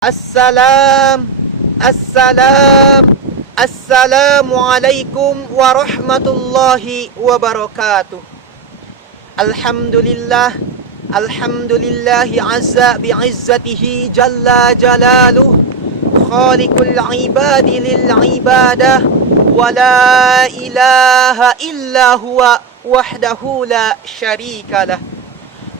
Assalam, assalam, assalamualaikum warahmatullahi wabarakatuh. Alhamdulillah, alhamdulillahi azza bi'izzatihi jalla jalaluh, khaliqul ibadi lil ibadah, wa la ilaha illa huwa wahdahu la syarika lah.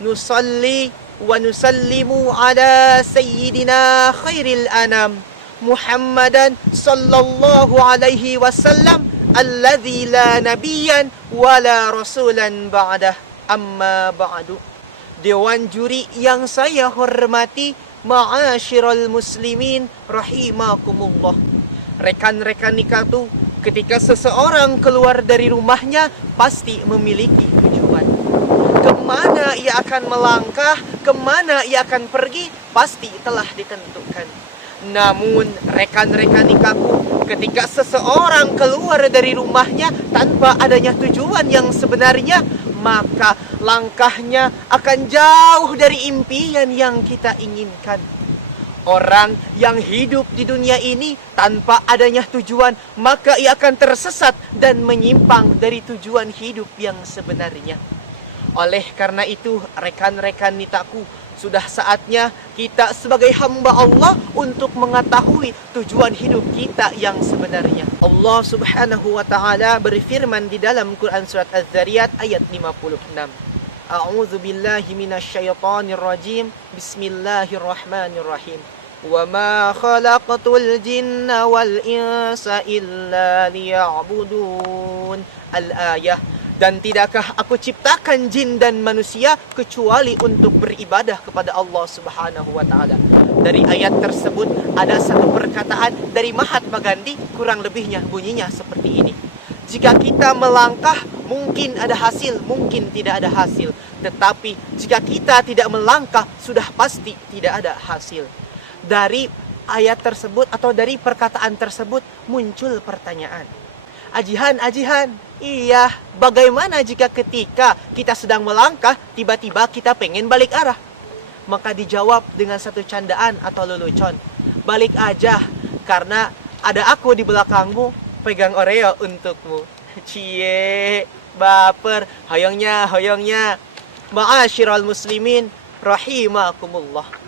Nusalli wa nusallimu ala sayyidina khairil anam Muhammadan sallallahu alaihi wasallam alladzi la nabiyyan wa la rasulan ba'dah, amma ba'du. Dewan juri yang saya hormati, ma'asyiral muslimin rahimakumullah. Rekan-rekan nikatu, ketika seseorang keluar dari rumahnya pasti memiliki tujuan. Kemana ia akan melangkah, kemana ia akan pergi, pasti telah ditentukan. Namun rekan-rekan nikahku, ketika seseorang keluar dari rumahnya tanpa adanya tujuan yang sebenarnya, maka langkahnya akan jauh dari impian yang kita inginkan. Orang yang hidup di dunia ini tanpa adanya tujuan, maka ia akan tersesat dan menyimpang dari tujuan hidup yang sebenarnya. Oleh karena itu, rekan-rekan nitaku, sudah saatnya kita sebagai hamba Allah untuk mengetahui tujuan hidup kita yang sebenarnya. Allah Subhanahu wa taala berfirman di dalam Quran surat Az-Zariyat ayat 56. A'udzu billahi minasyaitonir rajim. Bismillahirrahmanirrahim. Wa ma khalaqtul jinna wal insa illa liya'budun. Al-ayah. Dan tidakkah aku ciptakan jin dan manusia kecuali untuk beribadah kepada Allah Subhanahu wa taala. Dari ayat tersebut ada satu perkataan dari Mahatma Gandhi, kurang lebihnya bunyinya seperti ini. Jika kita melangkah, mungkin ada hasil, mungkin tidak ada hasil. Tetapi jika kita tidak melangkah, sudah pasti tidak ada hasil. Dari ayat tersebut atau dari perkataan tersebut muncul pertanyaan. Ajihan, iya, bagaimana jika ketika kita sedang melangkah, tiba-tiba kita pengen balik arah? Maka dijawab dengan satu candaan atau lelucon. Balik aja, karena ada aku di belakangmu, pegang Oreo untukmu. Cie, baper, hoyongnya. Ma'asyiral muslimin, rahimakumullah.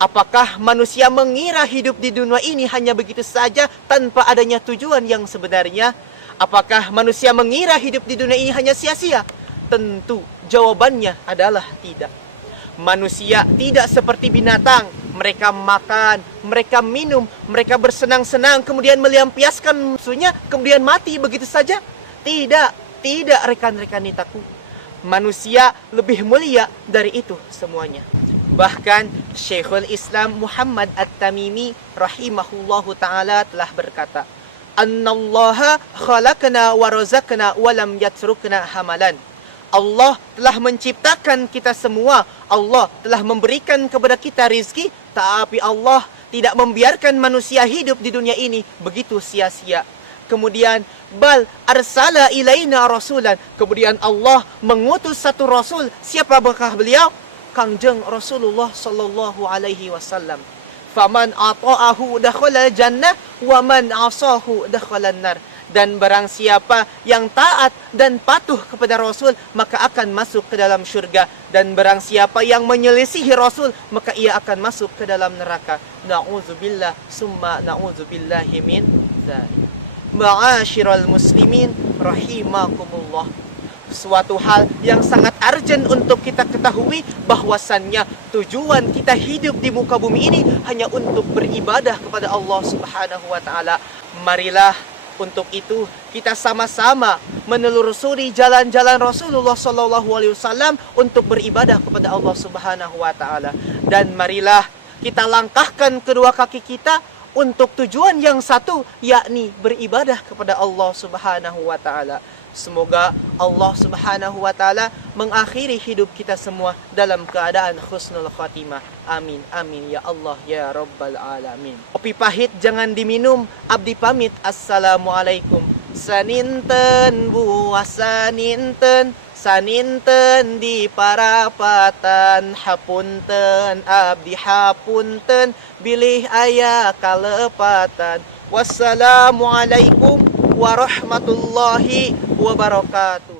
Apakah manusia mengira hidup di dunia ini hanya begitu saja tanpa adanya tujuan yang sebenarnya? Apakah manusia mengira hidup di dunia ini hanya sia-sia? Tentu jawabannya adalah tidak. Manusia tidak seperti binatang. Mereka makan, mereka minum, mereka bersenang-senang, kemudian melampiaskan musuhnya, kemudian mati begitu saja. Tidak rekan-rekan nitaku. Manusia lebih mulia dari itu semuanya. Bahkan Syekhul Islam Muhammad At-Tamimi rahimahullahu ta'ala telah berkata, Annallaha khalaqna wa razaqna wa lam yatrukna hamalan. Allah telah menciptakan kita semua. Allah telah memberikan kepada kita rizki, tapi Allah tidak membiarkan manusia hidup di dunia ini begitu sia-sia. Kemudian bal arsala ilaina rasulan. Kemudian Allah mengutus satu rasul. Siapakah beliau? Kangjeng Rasulullah sallallahu alaihi wasallam. Faman ata'ahu dakhala jannah wa man asahu dakhala nar. Dan barang siapa yang taat dan patuh kepada Rasul, maka akan masuk ke dalam syurga. Dan barang siapa yang menyelisihi Rasul, maka ia akan masuk ke dalam neraka. Na'udzubillah summa na'udzubillahi min dzalik. Ma'asyiral muslimin rahimakumullah. Suatu hal yang sangat urgent untuk kita ketahui, bahwasannya tujuan kita hidup di muka bumi ini hanya untuk beribadah kepada Allah Subhanahu wa taala. Marilah untuk itu kita sama-sama menelusuri jalan-jalan Rasulullah sallallahu alaihi wasallam untuk beribadah kepada Allah Subhanahu wa taala. Dan marilah kita langkahkan kedua kaki kita untuk tujuan yang satu, yakni beribadah kepada Allah Subhanahu wa taala. Semoga Allah Subhanahu wa taala mengakhiri hidup kita semua dalam keadaan husnul khatimah. Amin amin ya Allah ya rabbal alamin. Kopi pahit jangan diminum. Abdi pamit. Assalamualaikum. Saninten buah saninten, saninten di parapatan hapunten abdi hapunten bilih aya kalepatan. Wassalamualaikum warahmatullahi wabarakatuh.